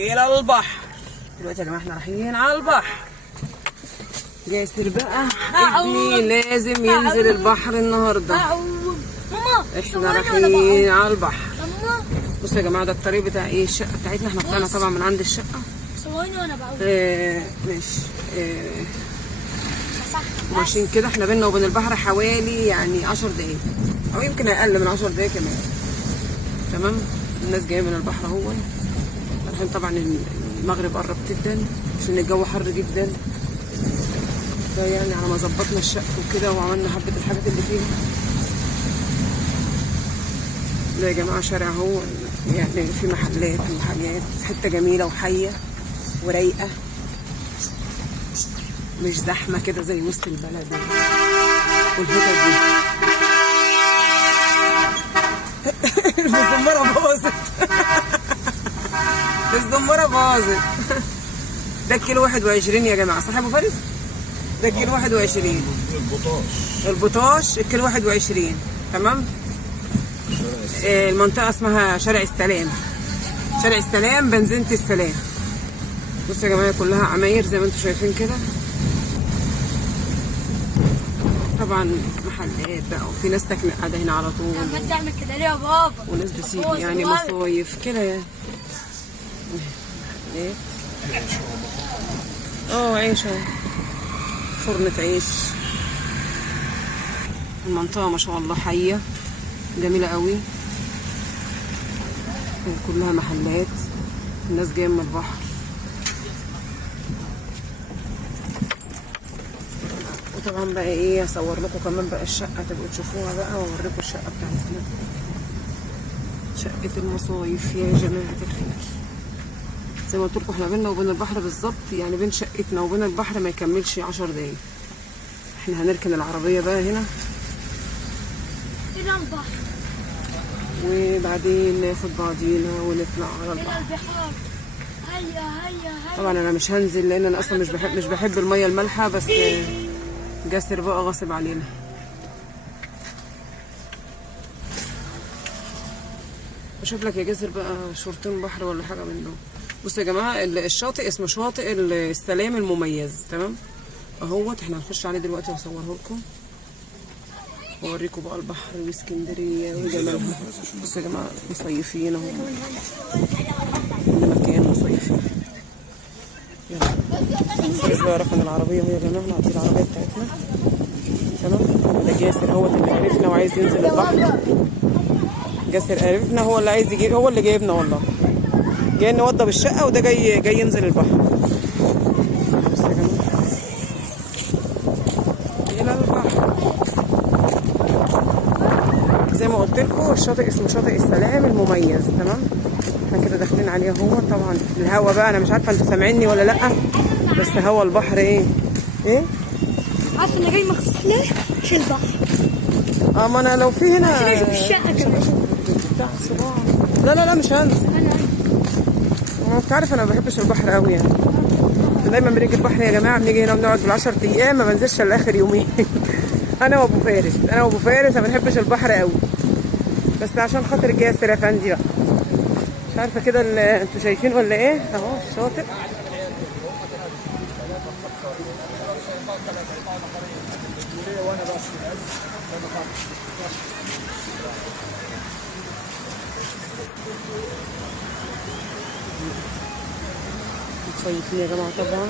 الى البحر. دلوقتي يا جماعه احنا رايحين على البحر. جاسر بقى ابني لازم ينزل البحر النهارده. احنا رايحين على البحر. بصوا يا جماعه ده الطريق بتاع ايه الشقه بتاعتنا. احنا طلعنا طبعا من عند الشقه. ثواني وانا بقول ماشي. ماشيين كده. احنا بينا وبين البحر حوالي يعني 10 دقايق او يمكن اقل من 10 دقايق كمان. تمام. الناس جايه من البحر اهو. عشان طبعا المغرب قرب جدا عشان الجو حر جدا. يعني على ما ظبطنا الشقه وكده وعملنا حبه الحاجات اللي فيها. ده يا جماعه شارع هو يعني في محلات وحاجات. حته جميله وحيه ورايقه مش زحمه كده زي وسط البلد والحتت دي. الزمره باظت. الزمره باظت. ده الكيلو 21 يا جماعه. صح يا ابو فارس؟ ده الكيلو 21. البطاش الكيلو 21. تمام. المنطقه اسمها شارع السلام. شارع السلام بنزينة السلام. بصوا يا جماعه كلها عماير زي ما انتم شايفين كده. طبعا محلات بقى وفي ناس ساكنه قاعده هنا على طول. ما تعمل كده ليه يا بابا؟ وناس بتيجي يعني مصايف كده يعني. ايه؟ عيش اهو. فرنة عيش. المنطقة ما شاء الله حية جميلة قوي. كلها محلات. الناس جاية من البحر. وطبعا بقى ايه اصور لكم كمان بقى الشقة تبقوا تشوفوها بقى واوريكم الشقة بتاعتنا. شقة المصايف يا جماعة الخير. زي ما قلت لكم احنا بينا وبين البحر بالظبط. يعني بين شقتنا وبين البحر ما يكملش 10 دقايق. احنا هنركن العربية بقى هنا الى البحر وبعدين ناخد بعضينا ونطلع على البحر. البحار. هيا. طبعا انا مش هنزل لان انا اصلا مش بحب المية المالحة. بس جاسر بقى غصب علينا. اشوف لك يا جاسر بقى شورتين بحر ولا حاجة من دول. بصوا يا جماعة الشاطئ اسمه شاطئ السلام المميز. تمام اهوت. احنا هنخش عليه دلوقتي واصوره لكم واوريكم بقى البحر واسكندريه وجمالها. بصوا يا جماعه مصيفين اهو. مكان مصيفين. يلا بس بقى ركن العربيه اهو يا جماعه. نعطي العربيه بتاعتنا. تمام. ده جاسر هو اللي عرفنا وعايز ينزل البحر. جاسر عرفنا هو اللي عايز يجيب. هو اللي جايبنا والله. جاي نوضب الشقه وده جاي ينزل البحر. بص يا جماعه الى البحر. زي ما قلت لكم الشاطئ اسمه شاطئ السلام المميز. تمام. احنا كده داخلين عليه اهو. طبعا الهوا بقى انا مش عارفه انتوا سامعيني ولا لا. بس هوا البحر ايه عارفه انا جاي مخصوص ليه؟ عشان البحر. ما انا لو في هنا عشان اشوف الشقه كمان. بتاع صباع. لا مش هنزل. انت عارف انا ما بحبش البحر قوي يعني. دايما بنيجي البحر يا جماعه بنيجي هنا بنقعد بال10 ايام ما بنزلش الا اخر يومين. انا وابو فارس ما بنحبش البحر قوي. بس عشان خاطر جاسر افندي بقى. مش عارفه كده انتوا شايفين ولا ايه. اهو الشاطئ. مصيفين يا جماعه طبعا.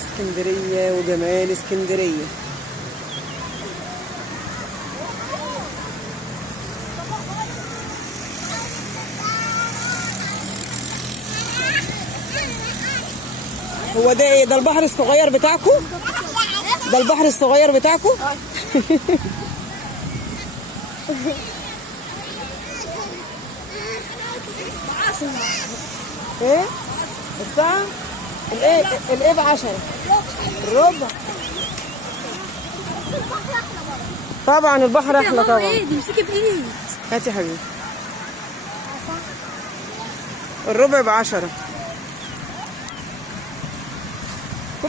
اسكندريه وجمال اسكندريه. هو ده ايه؟ ده البحر الصغير بتاعكم؟ ده البحر الصغير بتاعكم؟ ايه؟ الساعة؟ الايه ب10 الربع. طبعا البحر احلى طبعا. ايدي امسكي بايدي. هاتي يا حبيبي. الربع ب10.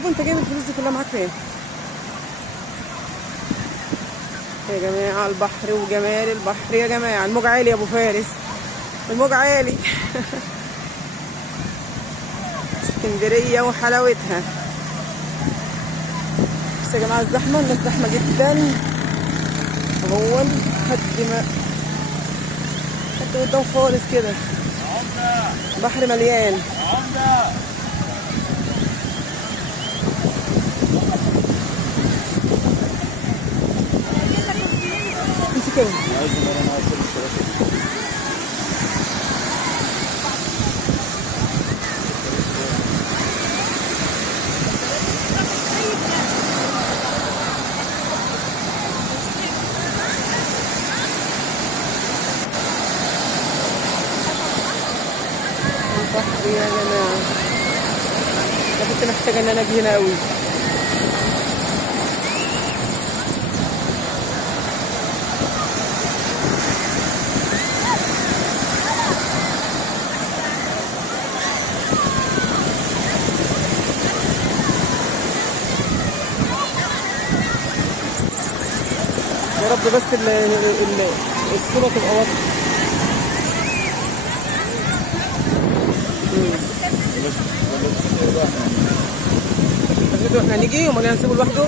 بابا انت جايب الفلوس دي كلها معاك فين؟ يا جماعة البحر وجمال البحر يا جماعة. الموج عالي يا ابو فارس، الموج عالي. اسكندرية وحلاوتها. بس يا جماعة الزحمة، الناس زحمة جدا. هو لحد قدام خالص كده بحر مليان. امسك كده. البحر يا جماعة، انا كنت محتاجة ان انا اجي هنا قوي. يا رب بس الصورة تبقى واضحة. بس احنا نيجي امال هنسيبه لوحده؟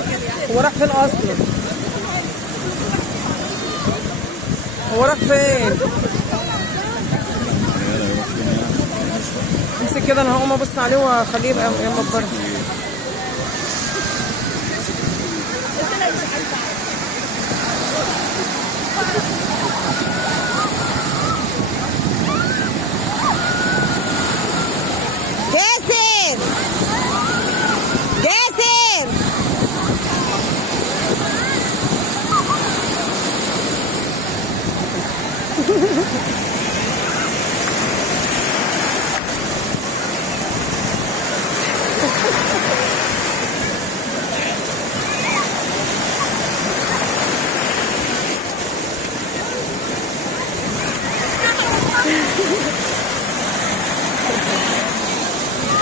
هو راح فين اصلا؟ هو راح فين؟ امسك كده، انا هقوم ابص عليه واخليه يبقى يما بره. جاسر جاسر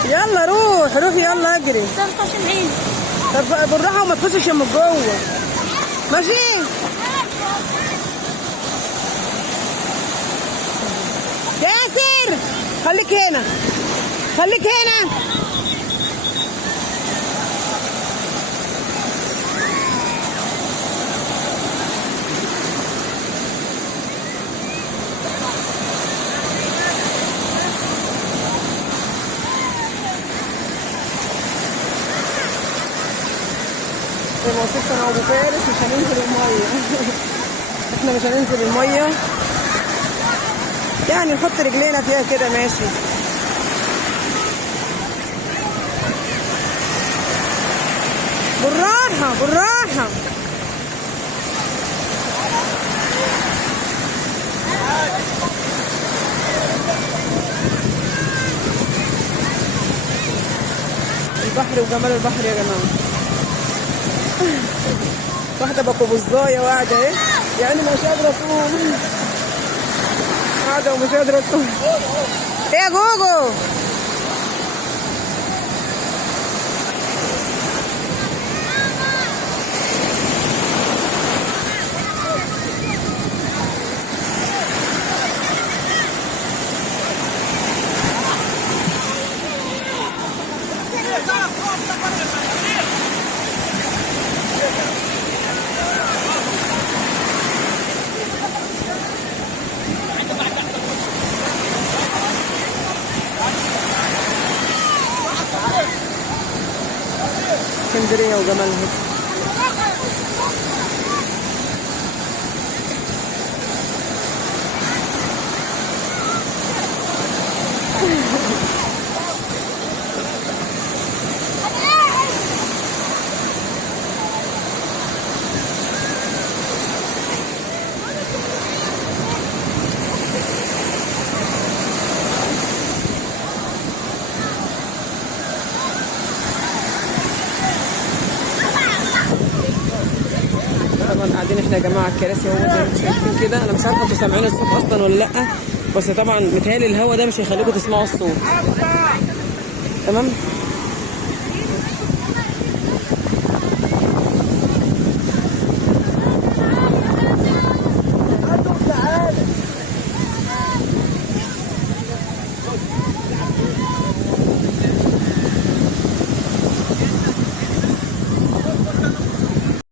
يلا روح روح يلا اجري. طب بالراحه وما تخشش من جوه. ماشي. ياسر خليك هنا، خليك هنا. زي ما قلت انا وابو فارس مش هننزل الميه. احنا مش هننزل الميه، يعني نحط رجلينا فيها كده ماشي. بالراحه بالراحه. البحر وجمال البحر يا جماعه. واحدة بكوبوزاية وقاعدة اهي، يعني مش قادرة تقوم. قاعدة ومش قادرة تقوم. ايه يا جوجو؟ اسكندرية وجمالها. طبعا قاعدين احنا يا جماعه على الكراسي اهو زي ما انتم شايفين كده. انا مش عارفه انتوا سامعين الصوت اصلا ولا لا، بس طبعا متهيألي الهوا ده مش هيخليكم تسمعوا الصوت. تمام.